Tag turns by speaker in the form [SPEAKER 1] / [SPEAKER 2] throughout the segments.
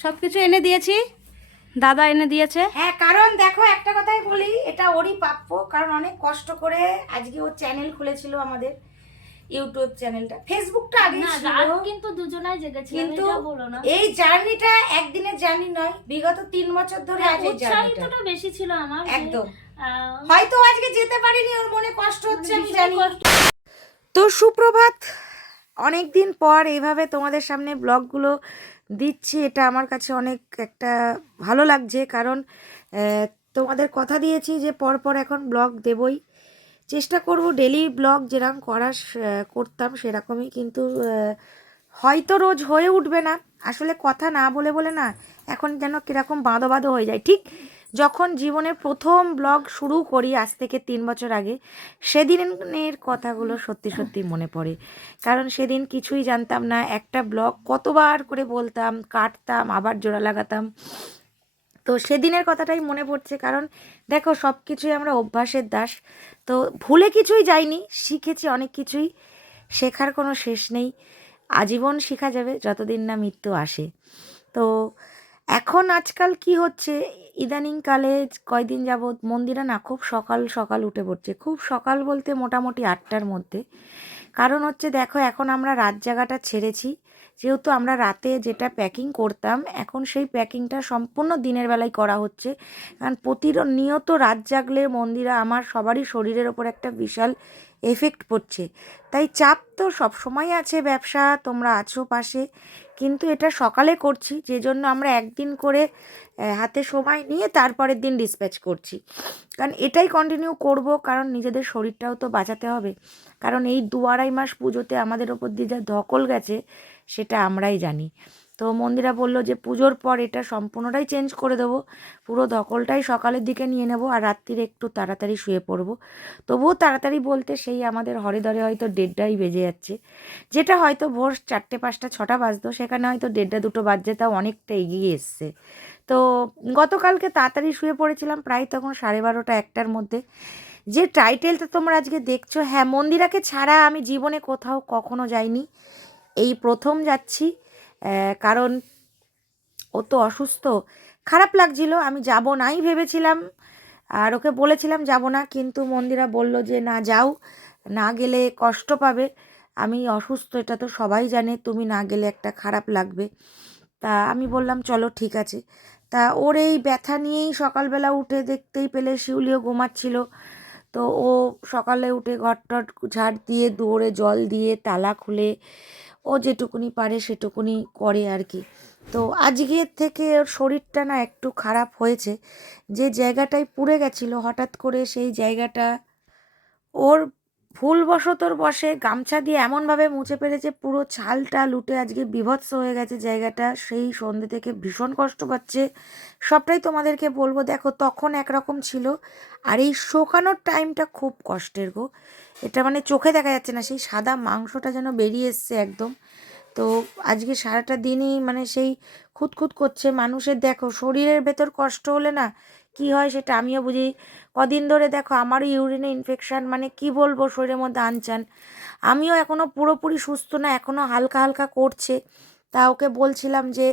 [SPEAKER 1] সব কিছু এনে দিয়েছি? দাদা এনে দিয়েছে?
[SPEAKER 2] হ্যাঁ কারণ দেখো একটা কথাই বলি এটা ওরই প্রাপ্য কারণ অনেক কষ্ট করে আজকে ও চ্যানেল খুলেছিল আমাদের ইউটিউব চ্যানেলটা ফেসবুকটা আগে
[SPEAKER 3] না
[SPEAKER 2] ছিল।
[SPEAKER 3] কিন্তু দুজনাই জেগেছিলাম
[SPEAKER 2] কিন্তু
[SPEAKER 3] এটা বলো না।
[SPEAKER 2] এই জার্নিটা একদিনের জার্নি নয় বিগত তিন বছর ধরে আজ এই জার্নিটা
[SPEAKER 3] বেশি ছিল আমার
[SPEAKER 2] একদম। হয়তো আজকে যেতে পারিনি ওর মনে কষ্ট হচ্ছে আমি জানি। তো সুপ্রভাত অনেক দিন পর এইভাবে তোমাদের সামনে ব্লগগুলো দিচ্ছি, এটা আমার কাছে অনেক একটা ভালো লাগছে। কারণ তোমাদের কথা দিয়েছি যে পরপর এখন ব্লগ দেবই। চেষ্টা করব ডেলি ব্লগ যেরকম করার করতাম সেরকমই। কিন্তু হয়তো রোজ হয়ে উঠবে না। আসলে কথা না বলে বলে না, এখন যেন কীরকম বাঁধো বাঁধো হয়ে যায়। ঠিক? যখন জীবনের প্রথম ব্লগ শুরু করি, আজ থেকে তিন বছর আগে, সেদিনের কথাগুলো সত্যি সত্যি মনে পড়ে। কারণ সেদিন কিছুই জানতাম না, একটা ব্লগ কতবার করে বলতাম, কাটতাম, আবার জোড়া লাগাতাম। তো সেদিনের কথাটাই মনে পড়ছে, কারণ দেখো সব কিছুই আমরা অভ্যাসের দাস। তো ভুলে কিছুই যাইনি, শিখেছি অনেক কিছুই, শেখার কোনো শেষ নেই। আজীবন শেখা যাবে যতদিন না মৃত্যু আসে। তো এখন আজকাল কি হচ্ছে? ইদানিংকালে কয়দিন যাবৎ মন্দিরা না খুব সকাল সকাল উঠে পড়ছে। খুব সকাল বলতে মোটামুটি আটটার মধ্যে। কারণ হচ্ছে দেখো, এখন আমরা রাত জায়গাটা ছেড়েছি। যেহেতু আমরা রাতে যেটা প্যাকিং করতাম, এখন সেই প্যাকিংটা সম্পূর্ণ দিনের বেলায় করা হচ্ছে। কারণ প্রতিনিয়ত রাত জাগলে মন্দিরা আমার সবারই শরীরের ওপর একটা বিশাল এফেক্ট পড়ছে। তাই চাপ তো সবসময় আছে ব্যবসা, তোমরা আছো পাশে। কিন্তু এটা সকালে করছি যে জন্য আমরা একদিন করে হাতে সময় নিয়ে তারপরের দিন ডিসপ্যাচ করছি। কারণ এটাই কন্টিনিউ করব, কারণ নিজেদের শরীরটাও তো বাঁচাতে হবে। কারণ এই দু আড়াই মাস পুজোতে আমাদের ওপর দিয়ে যা ধকল গেছে, সেটা আমরাই জানি। তো মন্দিরা বলল যে পুজোর পর এটা সম্পূর্ণটাই চেঞ্জ করে দেবো। পুরো ধকলটাই সকালের দিকে নিয়ে নেব আর রাত্রিরে একটু তাড়াতাড়ি শুয়ে পড়ব। তবুও তাড়াতাড়ি বলতে সেই আমাদের হরিদরে হয়তো দেড়টাই বেজে যাচ্ছে। যেটা হয়তো ভোর চারটে পাঁচটা ছটা বাজতো, সেখানে হয়তো দেড়টা দুটো বাজছে, তাও অনেকটা এগিয়ে এসছে। তো গতকালকে তাড়াতাড়ি শুয়ে পড়েছিলাম প্রায় তখন সাড়ে বারোটা একটার মধ্যে। যে টাইটেলটা তোমরা আজকে দেখছ হ্যাঁ মন্দিরাকে ছাড়া আমি জীবনে কোথাও কখনো যাইনি। এই প্রথম যাচ্ছি। কারণ ও তো অসুস্থ। খারাপ লাগছিল, আমি যাব নাই ভেবেছিলাম। আর ওকে বলেছিলাম যাব না, কিন্তু মন্দিরা বলল যে না যাও, না গেলে কষ্ট পাবে। আমি অসুস্থ, এটা তো সবাই জানে, তুমি না গেলে একটা খারাপ লাগবে। তা আমি বললাম, চলো, ঠিক আছে। তা ওর এই ব্যথা নিয়েই সকালবেলা উঠে দেখতেই পেলে শিউলিও ঘুমাচ্ছিল। তো ও সকালে উঠে ঘর টট ঝাড় দিয়ে দৌড়ে জল দিয়ে, তালা খুলে ও যেটুকুনি পারে সেটুকুনি করে আর কি। তো আজকের থেকে ওর শরীরটা না একটু খারাপ হয়েছে। যে জায়গাটায় পুড়ে গেছিল হঠাৎ করে সেই জায়গাটা ওর ভুলবশতর বসে গামছা দিয়ে এমনভাবে মুছে পেরেছে পুরো ছালটা লুটে আজকে বিভৎস হয়ে গেছে জায়গাটা। সেই সন্ধে থেকে ভীষণ কষ্ট পাচ্ছে। সবটাই তোমাদেরকে বলব, দেখো তখন একরকম ছিল। আর এই শোকানোর টাইমটা খুব কষ্টের গো। এটা মানে চোখে দেখা যাচ্ছে না, সেই সাদা মাংসটা যেন বেরিয়ে এসছে একদম। তো আজকে সারাটা দিনই মানে সেই খুঁতখুত করছে মানুষের। দেখো শরীরের ভেতর কষ্ট হলে না কি হয় সেটা আমিও বুঝি। কদিন ধরে দেখো আমারও ইউরিনে ইনফেকশান মানে কি বলব শরীরের মধ্যে আনচান। আমিও এখনও পুরোপুরি সুস্থ না এখনও হালকা হালকা করছে। তা ওকে বলছিলাম যে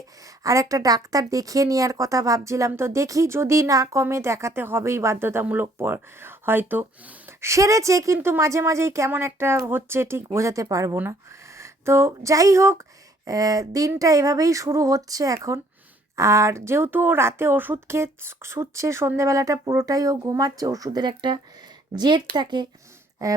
[SPEAKER 2] আর একটা ডাক্তার দেখিয়ে নেওয়ার কথা ভাবছিলাম। তো দেখি যদি না কমে দেখাতে হবেই বাধ্যতামূলক পর, হয়তো। সেরেছে কিন্তু মাঝে মাঝেই কেমন একটা হচ্ছে ঠিক বোঝাতে পারব না। তো যাই হোক দিনটা এভাবেই শুরু হচ্ছে এখন। আর যেহেতু ও রাতে ওষুধ খেয়ে শুচ্ছে, সন্ধেবেলাটা পুরোটাই ও ঘুমাচ্ছে, ওষুধের একটা জেদ থাকে।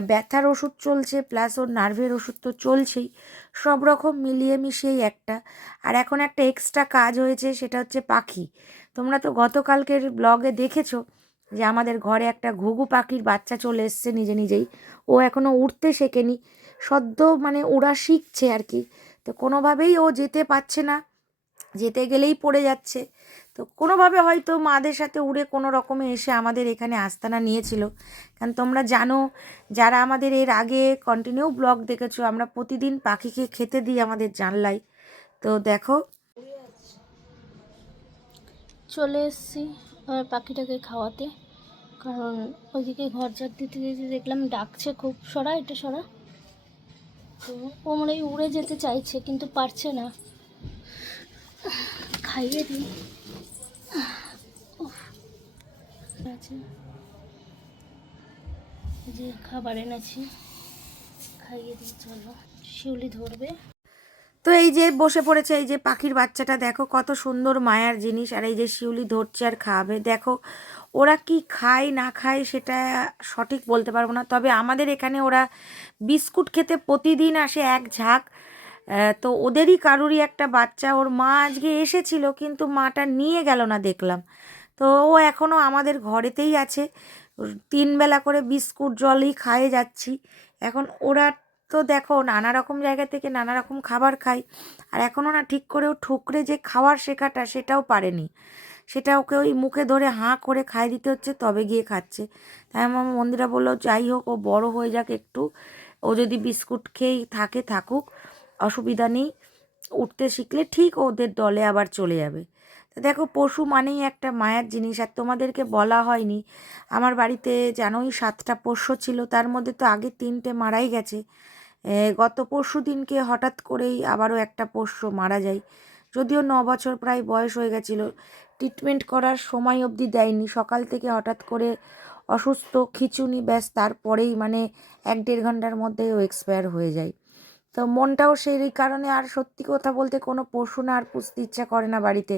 [SPEAKER 2] ব্যথার ওষুধ চলছে প্লাস ওর নার্ভের ওষুধ তো চলছেই। সব রকম মিলিয়ে মিশিয়েই একটা। আর এখন একটা এক্সট্রা কাজ হয়েছে, সেটা হচ্ছে পাখি। তোমরা তো গতকালকের ব্লগে দেখেছ যে আমাদের ঘরে একটা ঘুঘু পাখির বাচ্চা চলে এসছে নিজে নিজেই। ও এখনও উঠতে শেখেনি। সদ্য মানে ওরা শিখছে আর কি। তো কোনোভাবেই ও যেতে পারছে না। যেতে গেলেই পড়ে যাচ্ছে। তো কোনোভাবে হয়তো মাদের সাথে উড়ে কোনো রকমে এসে আমাদের এখানে আস্তানা নিয়েছিল। কারণ তোমরা জানো, যারা আমাদের এর আগে কন্টিনিউ ব্লগ দেখেছ, আমরা প্রতিদিন পাখিকে খেতে দিই আমাদের জানলায়। তো দেখো।
[SPEAKER 3] চলে এসেছি আমার পাখিটাকে খাওয়াতে। কারণ ওইদিকে ঘর ঝাড় দিতে দিতে দেখলাম ডাকছে খুব সরা, এটা সরা। তো ও মনে উড়ে যেতে চাইছে, কিন্তু পারছে না। খাইয়ে দিই। আছে যে খাবার এনেছি, খাইয়ে দিই, চলো। শিউলি ধরবে।
[SPEAKER 2] তো এই যে বসে পড়েছে, এই যে পাখির বাচ্চাটা, দেখো কত সুন্দর মায়ার জিনিস, আর এই যে শিউলি ধরছে আর খাবে। দেখো, ওরা কি খায়, না খায় সেটা সঠিক বলতে পারব না। তবে আমাদের এখানে ওরা বিস্কুট খেতে প্রতিদিন আসে এক ঝাঁক তো ওদেরই কারুরই একটা বাচ্চা। ওর মা আজকে এসেছিল, কিন্তু মাটা নিয়ে গেল না দেখলাম। তো ও এখনও আমাদের ঘরেতেই আছে। ওর তিন বেলা করে বিস্কুট, জলই খায়ে যাচ্ছি। এখন ওরা তো দেখো, নানা রকম জায়গা থেকে নানা রকম খাবার খায়। আর এখনও না ঠিক করেও ঠুকরে যে খাওয়ার শেখাটা সেটাও পারেনি। সেটা ওকে ওই মুখে ধরে হাঁ করে খাই দিতে হচ্ছে, তবে গিয়ে খাচ্ছে। তাই আমার মন্দিরা বলল, যাই হোক, ও বড় হয়ে যাক একটু। ও যদি বিস্কুট খেয়েই থাকে, থাকুক অসুবিধা নেই। উঠতে শিখলে ঠিক ওদের দলে আবার চলে যাবে। দেখো, পশু মানেই একটা মায়ার জিনিস। আর তোমাদেরকে বলা হয়নি, আমার বাড়িতে জানোই সাতটা পোষ্য ছিল, তার মধ্যে তো আগে তিনটে মারাই গেছে। গত পরশু দিনকে হঠাৎ করেই আবারও একটা পোষ্য মারা যায়। যদিও ন বছর প্রায় বয়স হয়ে গেছিল ট্রিটমেন্ট করার সময় অবধি দেয়নি। সকাল থেকে হঠাৎ করে অসুস্থ, খিচুনি, ব্যাস তারপরেই মানে এক দেড় ঘণ্টার মধ্যে ও এক্সপায়ার হয়ে যায়। তো মনটাও সেই কারণে আর সত্যি কথা বলতে কোনো পশু না আর পুষতে ইচ্ছা করে না বাড়িতে।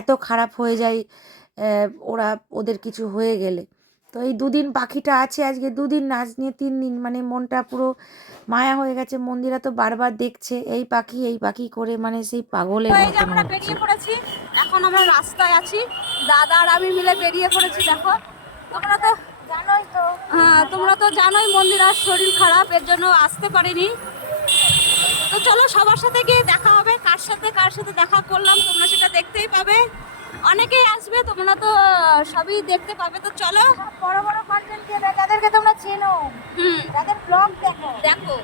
[SPEAKER 2] এত খারাপ হয়ে যায় ওরা ওদের কিছু হয়ে গেলে। তো এই দুদিন পাখিটা আছে আজকে দুদিন নাচ নিয়ে তিন দিন। মানে মনটা পুরো মায়া হয়ে গেছে। মন্দিরা তো বারবার দেখছে এই পাখি এই পাখি করে মানে সেই পাগলের মতন
[SPEAKER 1] আমরা বেরিয়ে পড়েছি। এখন আমরা রাস্তায় আছি। দাদা আর আমি মিলে বেরিয়ে পড়েছি দেখো। তোমরা তো
[SPEAKER 2] জানোই তো।
[SPEAKER 1] হ্যাঁ তোমরা তো জানোই মন্দিরার শরীর খারাপ এর জন্য আসতে পারিনি। তো চলো সবার সাথে গিয়ে দেখা হবে কার সাথে কার সাথে দেখা করলাম তোমরা সেটা দেখতেই পাবে। অনেকেই আসবে তোমরা তো সবই দেখতে পাবে। তো চলো।
[SPEAKER 2] বড় বড় কন্টেন্ট ক্রিয়েটার যাদেরকে তোমরা চেনো।
[SPEAKER 1] হুম।
[SPEAKER 2] যাদের ব্লগ দেখো।
[SPEAKER 1] দেখো।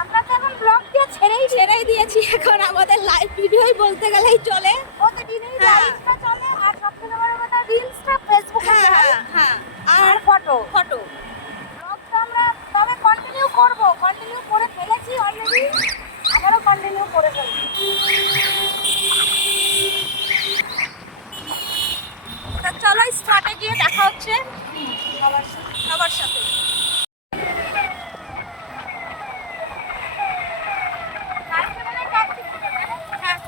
[SPEAKER 2] আমরা তো এখন ব্লগ দিয়ে ছেড়েই
[SPEAKER 1] ছেড়েই দিয়েছি এখন আমাদের লাইভ ভিডিওই বলতে গেলেই চলে।
[SPEAKER 2] প্রতিদিনই
[SPEAKER 1] হ্যাঁ।
[SPEAKER 2] লাইভটা চলে আর সবথেকে বড় কথা রিলসটা ফেসবুকে
[SPEAKER 1] হ্যাঁ হ্যাঁ হ্যাঁ
[SPEAKER 2] আর
[SPEAKER 1] আর
[SPEAKER 2] ফটো
[SPEAKER 1] ফটো
[SPEAKER 2] ব্লগটা আমরা তবে কন্টিনিউ করব কন্টিনিউ করে ফেলেছি অলরেডি আবারও কন্টিনিউ করে ফেলব
[SPEAKER 1] তা চলো স্পটে গিয়ে দেখা হচ্ছে সবার সাথে সবার সাথে হ্যাঁ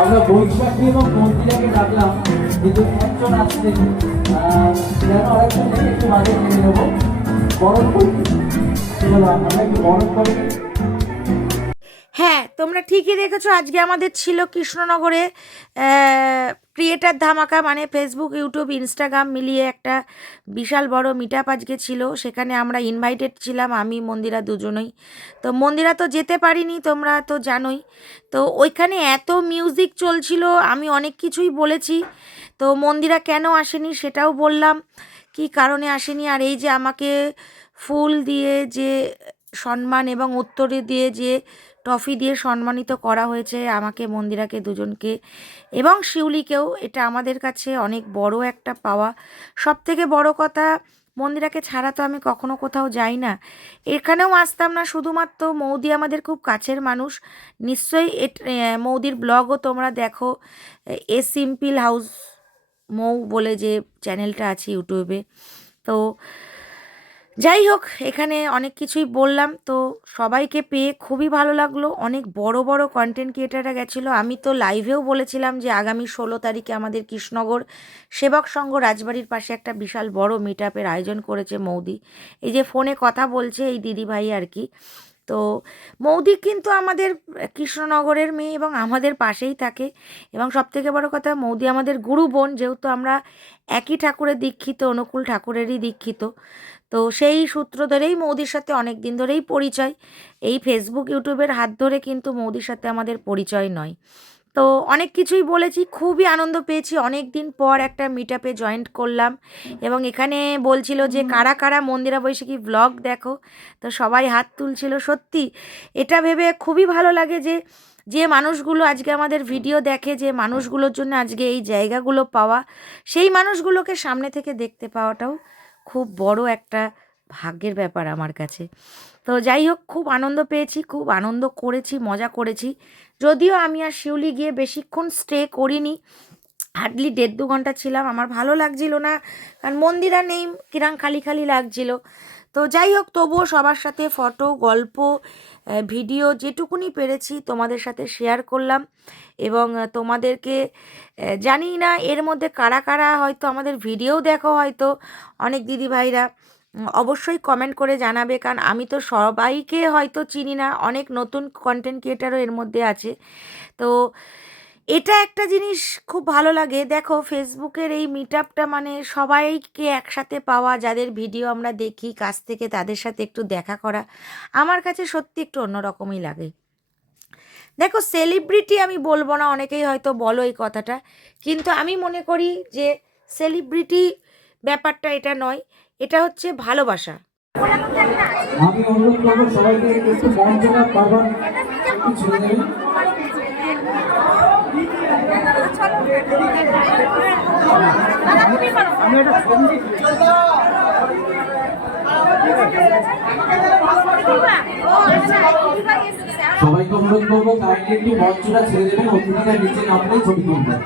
[SPEAKER 4] আমরা বৈশাখী এবং মন্দিরাকে ডাকলাম কিন্তু আরেকজন থেকে একটু মাঝে নেব গরম আমরা একটু গরম
[SPEAKER 2] হ্যাঁ তোমরা ঠিকই দেখেছ, আজকে আমাদের ছিল কৃষ্ণনগরে ক্রিয়েটার ধামাকা মানে ফেসবুক ইউটিউব ইনস্টাগ্রাম মিলিয়ে একটা বিশাল বড় মিট আজকে ছিল। সেখানে আমরা ইনভাইটেড ছিলাম, আমি, মন্দিরা দুজনেই। তো মন্দিরা তো যেতে পারিনি, তোমরা তো জানোই। তো ওইখানে এত মিউজিক চলছিল, আমি অনেক কিছুই বলেছি। তো মন্দিরা কেন আসেনি সেটাও বললাম, কি কারণে আসেনি? আর এই যে আমাকে ফুল দিয়ে যে, সম্মান এবং উত্তরে দিয়ে যে ট্রফি দিয়ে সম্মানিত করা হয়েছে আমাকে, মন্দিরাকে দুজনকে এবং শিউলিকেও। এটা আমাদের কাছে অনেক বড় একটা পাওয়া। সব থেকে বড় কথা, মন্দিরাকে ছাড়া তো আমি কখনো কোথাও যাই না। এখানেও আসতাম না, শুধুমাত্র মৌদি আমাদের খুব কাছের মানুষ। নিশ্চয়ই মৌদির ব্লগও তোমরা দেখো। এ সিম্পল হাউস মৌ বলে যে চ্যানেলটা আছে ইউটিউবে। তো যাই হোক, এখানে অনেক কিছুই বললাম। তো সবাইকে পেয়ে খুবই ভালো লাগল। অনেক বড় বড় কন্টেন্ট ক্রিয়েটাররা গেছিল। আমি তো লাইভেও বলেছিলাম যে আগামী ষোলো তারিখে আমাদের কৃষ্ণনগর সেবক সংঘ রাজবাড়ির পাশে একটা বিশাল বড় মিট আপের আয়োজন করেছে মৌদি। এই যে ফোনে কথা বলছে এই দিদি ভাই আর কি। তো মৌদি কিন্তু আমাদের কৃষ্ণনগরের মেয়ে এবং আমাদের পাশেই থাকে। এবং সবথেকে বড় কথা, মৌদি আমাদের গুরু বোন। যেহেতু আমরা একই ঠাকুরের দীক্ষিত, অনুকূল ঠাকুরেরই দীক্ষিত। তো সেই সূত্র ধরেই মৌদির সাথে অনেক দিন ধরেই পরিচয়। এই ফেসবুক ইউটিউবের হাত ধরে কিন্তু মৌদির সাথে আমাদের পরিচয় নয়। তো অনেক কিছুই বলেছি খুবই আনন্দ পেয়েছি। অনেক দিন পর একটা মিট আপে জয়েন্ট করলাম এবং এখানে বলছিল যে কারা কারা মন্দিরা বৈশাখী ব্লগ দেখো? তো সবাই হাত তুলছিল। সত্যি এটা ভেবে খুবই ভালো লাগে যে যে মানুষগুলো আজকে আমাদের ভিডিও দেখে যে মানুষগুলোর জন্য আজকে এই জায়গাগুলো পাওয়া সেই মানুষগুলোকে সামনে থেকে দেখতে পাওয়াটাও খুব বড় একটা ভাগ্যের ব্যাপার আমার কাছে। তো যাই হোক, খুব আনন্দ পেয়েছি, খুব আনন্দ করেছি, মজা করেছি। যদিও আমি আর শিউলি গিয়ে বেশিক্ষণ স্টে করিনি। হার্ডলি দেড় দু ঘণ্টা ছিলাম, আমার ভালো লাগছিল না। কারণ মন্দিরা নেই, কিরাম খালি খালি লাগছিল। তো যাই হোক, তবুও সবার সাথে ফটো, গল্প ভিডিও যেটুকুনি পেরেছি তোমাদের সাথে শেয়ার করলাম এবং তোমাদেরকে জানি না এর মধ্যে কারা কারা হয়তো আমাদের ভিডিও দেখো হয়তো, অনেক দিদি ভাইরা অবশ্যই কমেন্ট করে জানাবে কারণ আমি তো সবাইকে হয়তো চিনি না, অনেক নতুন কন্টেন্ট ক্রিয়েটারও এর মধ্যে আছে। তো এটা একটা জিনিস খুব ভালো লাগে। দেখো, ফেসবুকের এই মিট আপটা মানে সবাইকে একসাথে পাওয়া, যাদের ভিডিও আমরা দেখি, কাছ থেকে তাদের সাথে একটু দেখা করা, আমার কাছে সত্যি একটু অন্যরকমই লাগে। দেখো সেলিব্রিটি আমি বলব না, অনেকেই হয়তো বলো এই কথাটা, কিন্তু আমি মনে করি যে সেলিব্রিটি ব্যাপারটা এটা নয়, এটা হচ্ছে ভালোবাসা।
[SPEAKER 4] আমি অনুরোধ করব সবাইকে একটু সবাইকে অনুরোধ করব কাইন্ডলি একটু মঞ্চটা ছেড়ে দেবেন অতিথিরা নিচে নামলে ছবি তুলবেন।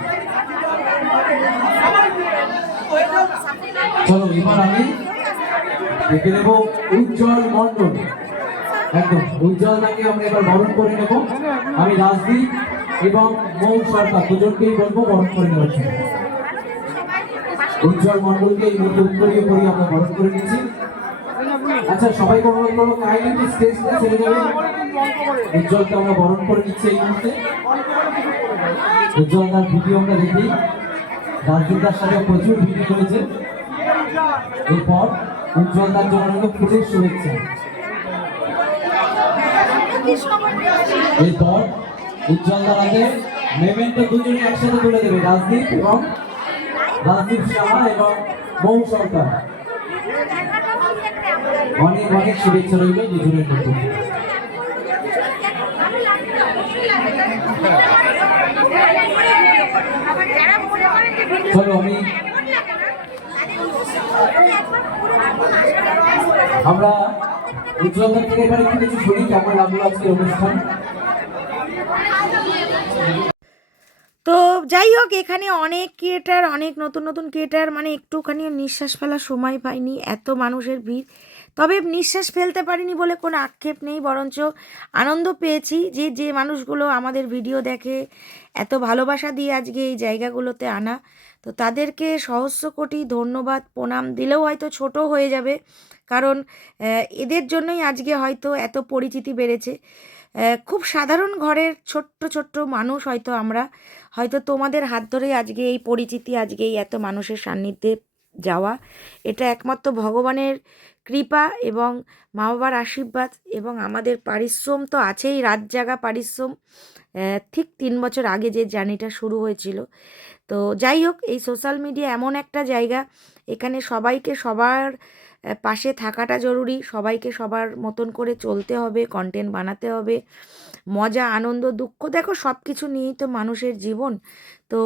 [SPEAKER 4] চলো, এবার আমি দেখে নেব উজ্জ্বল মন্ডল একদম, উজ্জ্বলটাকে আমরা এবার বরণ করে নেব। আমি রাজদীপ এবং মৌ সরকার দুজনকেই বলব বরণ করে জন্য উজ্জ্বল মন্ডলকে এই মুহূর্তে উত্তরীয় করি আমরা বরণ করে নিচ্ছি। আচ্ছা সবাইকে অনুরোধ করব কাইন্ডলি স্টেজটা ছেড়ে দেবে উজ্জ্বলকে আমরা বরণ করে নিচ্ছি এই মুহূর্তে। উজ্জ্বল তার ভিডিও আমরা দেখি। রাজদীপদার সাথে প্রচুর ভিডিও করেছে। এরপর উজ্জ্বল তার জন্য ফুলের শুভেচ্ছা। এরপর উজ্জ্বল হাতে মেমেন্টো দুজনে একসাথে তুলে দেবে, রাজদীপ এবং রাজদীপ সাহা এবং মৌ সরকার। অনেক অনেক শুভেচ্ছা রইল দুজনের নতুন চলো, আমি আমরা উজ্জ্বলতার থেকে এবার একটু কিছু শুনি, কেমন লাগল আজকের অনুষ্ঠান?
[SPEAKER 2] তো যাই হোক, এখানে অনেক ক্রিয়েটার, অনেক নতুন নতুন ক্রিয়েটার মানে একটুখানি নিঃশ্বাস ফেলার সময় পাইনি, এত মানুষের ভিড়। তবে নিঃশ্বাস ফেলতে পারিনি বলে কোনো আক্ষেপ নেই, বরঞ্চ আনন্দ পেয়েছি যে যে মানুষগুলো আমাদের ভিডিও দেখে এত ভালোবাসা দিয়ে আজকে এই জায়গাগুলোতে আনা। তো তাদেরকে সহস্র কোটি ধন্যবাদ, প্রণাম দিলেও হয়তো ছোট হয়ে যাবে, কারণ এদের জন্যই আজকে হয়তো এত পরিচিতি বেড়েছে। খুব সাধারণ ঘরের ছোট্ট ছোট্ট মানুষ হয়তো আমরা। হয়তো তোমাদের হাত ধরেই আজকে এই পরিচিতি, আজকে এই এত মানুষের সান্নিধ্যে যাওয়া। এটা একমাত্র ভগবানের কৃপা এবং মা বাবার আশীর্বাদ এবং আমাদের পারিশ্রম তো আছেই রাত জাগা পারিশ্রম ঠিক তিন বছর আগে যে জার্নিটা শুরু হয়েছিল। তো যাই হোক, এই সোশ্যাল মিডিয়া এমন একটা জায়গা। এখানে সবাইকে সবার পাশে থাকাটা জরুরি। সবাইকে সবার মতন করে চলতে হবে কন্টেন্ট বানাতে হবে। মজা, আনন্দ, দুঃখ, দেখো সব কিছু নিয়েই তো মানুষের জীবন। তো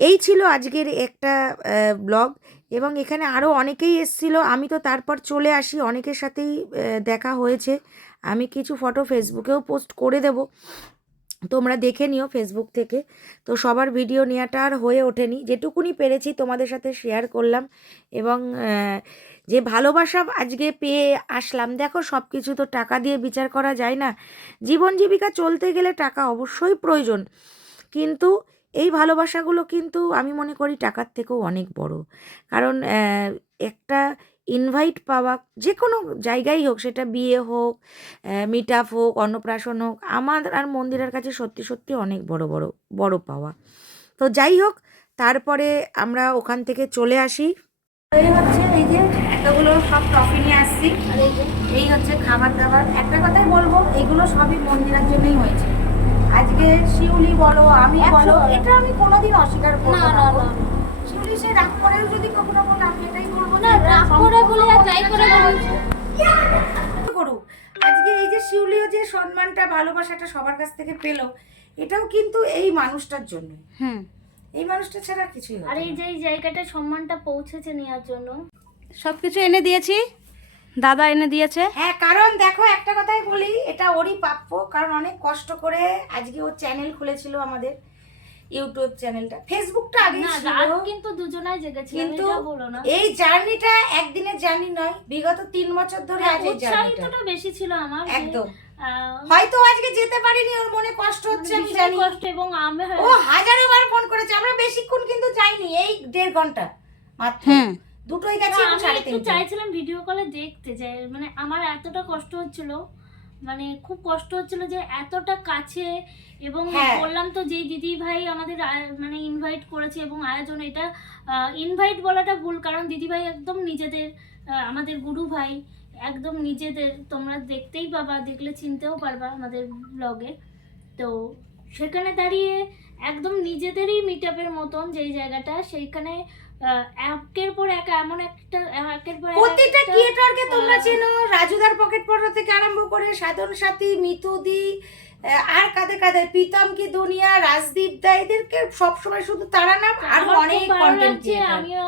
[SPEAKER 2] এই ছিল আজকের একটা ব্লগ এবং এখানে আরও অনেকেই এসেছিল। আমি তো তারপর চলে আসি। অনেকের সাথেই দেখা হয়েছে। আমি কিছু ফটো ফেসবুকেও পোস্ট করে দেব। তোমরা দেখে নিও ফেসবুক থেকে। তো সবার ভিডিও নেওয়াটা আর হয়ে ওঠেনি। যেটুকুনি পেরেছি তোমাদের সাথে শেয়ার করলাম এবং যে ভালোবাসা আজকে পেয়ে আসলাম, দেখো সব কিছু তো টাকা দিয়ে বিচার করা যায় না। জীবন জীবিকা চলতে গেলে টাকা অবশ্যই প্রয়োজন। কিন্তু এই ভালোবাসাগুলো কিন্তু আমি মনে করি টাকার থেকেও অনেক বড়। কারণ একটা ইনভাইট পাওয়া যে কোনো জায়গায় হোক সেটা বিয়ে হোক মিট আপ হোক অন্নপ্রাশন হোক আমার আর মন্দিরের কাছে সত্যি সত্যি অনেক বড় বড় বড় পাওয়া। তো যাই হোক তারপরে আমরা ওখান থেকে চলে আসি। এই হচ্ছে এই যে এতগুলো সব টফি নিয়ে আসছি। আর এই যে এই হচ্ছে খাবার দাবার। একটা কথাই বলব এগুলো সবই মন্দিরের জন্যই হয়েছে। আজকে শিউলি বলো আমি বলো এটা আমি কোনোদিন অস্বীকার করব
[SPEAKER 3] না,
[SPEAKER 2] না
[SPEAKER 3] না, না।
[SPEAKER 2] শিউলি সে রাগ করেও যদি কখনো বলো আমি এটাই করুক। আজকে এই যে শিউলিও যে সম্মানটা ভালোবাসাটা সবার কাছ থেকে পেল এটাও কিন্তু এই মানুষটার জন্য
[SPEAKER 1] হুম।
[SPEAKER 2] এই মানুষটা ছাড়া কিছুই
[SPEAKER 3] আর এই যে এই জায়গাটা সম্মানটা পৌঁছেছে নেওয়ার জন্য।
[SPEAKER 1] সব কিছু এনে দিয়েছি? দাদা এনে দিয়েছে?
[SPEAKER 2] হ্যাঁ কারণ দেখো একটা কথাই বলি এটা ওরই প্রাপ্য কারণ অনেক কষ্ট করে আজকে ও চ্যানেল খুলেছিল আমাদের। ইউটিউব চ্যানেলটা। ফেসবুকটা আগে ছিল।
[SPEAKER 3] কিন্তু দুজনাই জেগেছিলাম
[SPEAKER 2] কিন্তু
[SPEAKER 3] বলো না।
[SPEAKER 2] এই জার্নিটা একদিনের জার্নি নয় বিগত তিন বছর ধরে এই জার্নিটা।
[SPEAKER 3] বেশি ছিল আমার
[SPEAKER 2] একদম। হয়তো আজকে যেতে পারিনি ওর মনে কষ্ট হচ্ছে আমি জানি।
[SPEAKER 3] কষ্ট এবং আমি
[SPEAKER 2] ও হাজারো বার ফোন করেছে আমরা বেশিক্ষণ কিন্তু যাইনি এই দেড় ঘণ্টা মাত্র। দুটোই গেছে
[SPEAKER 3] আমি একটু চাইছিলাম ভিডিও কলে দেখতে যে মানে আমার এতটা কষ্ট হচ্ছিল মানে খুব কষ্ট হচ্ছিল যে এতটা কাছে এবং
[SPEAKER 2] হ্যাঁ।
[SPEAKER 3] বললাম তো যে দিদি ভাই আমাদের মানে ইনভাইট করেছে এবং আয়োজন এটা ইনভাইট বলাটা ভুল কারণ দিদি ভাই একদম নিজেদের আমাদের গুরু ভাই একদম নিজেদের তোমরা দেখতেই পাবা দেখলে চিনতেও পারবা আমাদের ব্লগে তো সেখানে দাঁড়িয়ে একদম নিজেদেরই মিট আপের মতন যেই জায়গাটা সেইখানে একের পর এক এমন একটা একের পর
[SPEAKER 2] প্রত্যেকটা ক্রিয়েটরকে তোমরা চেনো? রাজুদার পকেট পড়া থেকে আরম্ভ করে সাধন সাথী মিতুদি আর কাদের কাদের? প্রীতম কি দুনিয়া রাজদীপ দা এদেরকে সবসময় শুধু তারা না
[SPEAKER 3] আরও
[SPEAKER 2] অনেক কন্টেন্ট
[SPEAKER 3] আমিও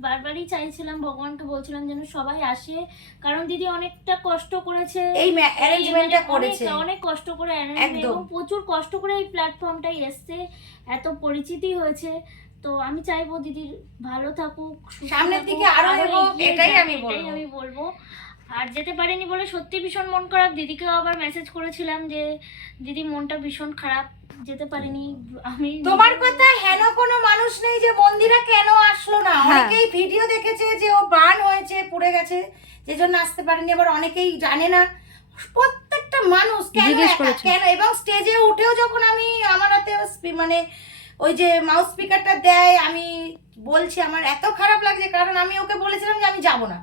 [SPEAKER 3] বারবারই চাইছিলাম ভগবানকে বলছিলাম যেন সবাই আসে। কারণ দিদি অনেকটা কষ্ট করেছে।
[SPEAKER 2] এই অ্যারেঞ্জমেন্টটা
[SPEAKER 3] মানে
[SPEAKER 2] করেছে।
[SPEAKER 3] অনেক কষ্ট করে
[SPEAKER 2] একদম।
[SPEAKER 3] এবং প্রচুর কষ্ট করে এই প্ল্যাটফর্মটাই এসছে। এত পরিচিতি হয়েছে। তো আমি চাইব দিদির ভালো থাকুক
[SPEAKER 2] সামনের দিকে
[SPEAKER 3] আরও
[SPEAKER 2] এটাই আমি বলব।
[SPEAKER 3] আমি বলব। আর যেতে পারিনি বলে সত্যি ভীষণ মন খারাপ। দিদিকেও আবার মেসেজ করেছিলাম যে দিদি মনটা ভীষণ খারাপ যেতে পারিনি। আমি
[SPEAKER 2] তোমার কথা হেন কোনো মানুষ নেই যে মন্দিরা কেন আসলো না।
[SPEAKER 1] হ্যাঁ।
[SPEAKER 2] অনেকেই ভিডিও দেখেছে যে ও বান হয়েছে পুড়ে গেছে যে জন্য আসতে পারেনি। আবার অনেকেই জানে না। প্রত্যেকটা মানুষ কেন কেন? এবং স্টেজে উঠেও যখন আমি আমার হাতে মানে ওই যে মাউস স্পিকারটা দেয় আমি বলছি আমার এত খারাপ লাগছে কারণ আমি ওকে বলেছিলাম যে আমি যাব না।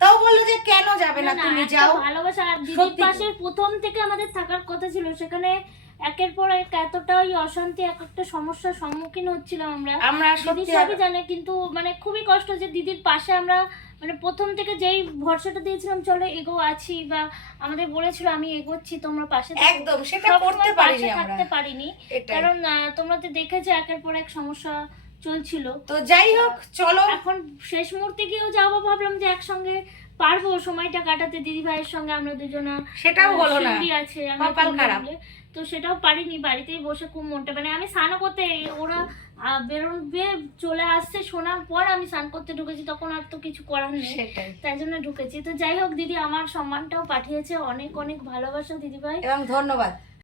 [SPEAKER 2] তাও বলল যে কেন যাবে না? তুমি যাও।
[SPEAKER 3] ভালোবাসা আর দিদির পাশে প্রথম থেকে আমাদের থাকার কথা ছিল সেখানে একের পর এক এতটাই অশান্তি এক একটা সমস্যার সম্মুখীন হচ্ছিলাম আমরা।
[SPEAKER 2] আমরা
[SPEAKER 3] দিদি
[SPEAKER 2] সত্যি
[SPEAKER 3] সবই জানে কিন্তু মানে খুবই কষ্ট যে দিদির পাশে আমরা মানে প্রথম থেকে যেই ভরসাটা দিয়েছিলাম চলো এগো আছি বা আমাদের বলেছিল আমি এগোচ্ছি তোমরা পাশে
[SPEAKER 2] একদম সেটা করতে পারিনি আমরা।
[SPEAKER 3] থাকতে পারিনি। কারণ তোমরা তো দেখেছ একের পর এক সমস্যা চলছিল।
[SPEAKER 2] তো যাই হোক চলো।
[SPEAKER 3] এখন শেষ মুহূর্তে গিয়েও যাব ভাবলাম যে একসঙ্গে পারব সময়টা কাটাতে দিদি ভাইয়ের সঙ্গে আমরা দুজনা
[SPEAKER 2] সেটাও
[SPEAKER 3] আহ,
[SPEAKER 2] বলো না।
[SPEAKER 3] আছে আমরা
[SPEAKER 2] কপাল খারাপ।
[SPEAKER 3] তো সেটাও পারিনি বাড়িতেই বসে খুব মনটা মানে আমি স্নানও করতে ওরা বেরোবে চলে আসছে শোনার পর আমি স্নান করতে ঢুকেছি তখন আর তো কিছু করার নেই। তাই জন্য ঢুকেছি। তো যাই হোক দিদি আমার সম্মানটাও পাঠিয়েছে অনেক অনেক ভালোবাসা দিদি ভাই
[SPEAKER 2] এবং ধন্যবাদ।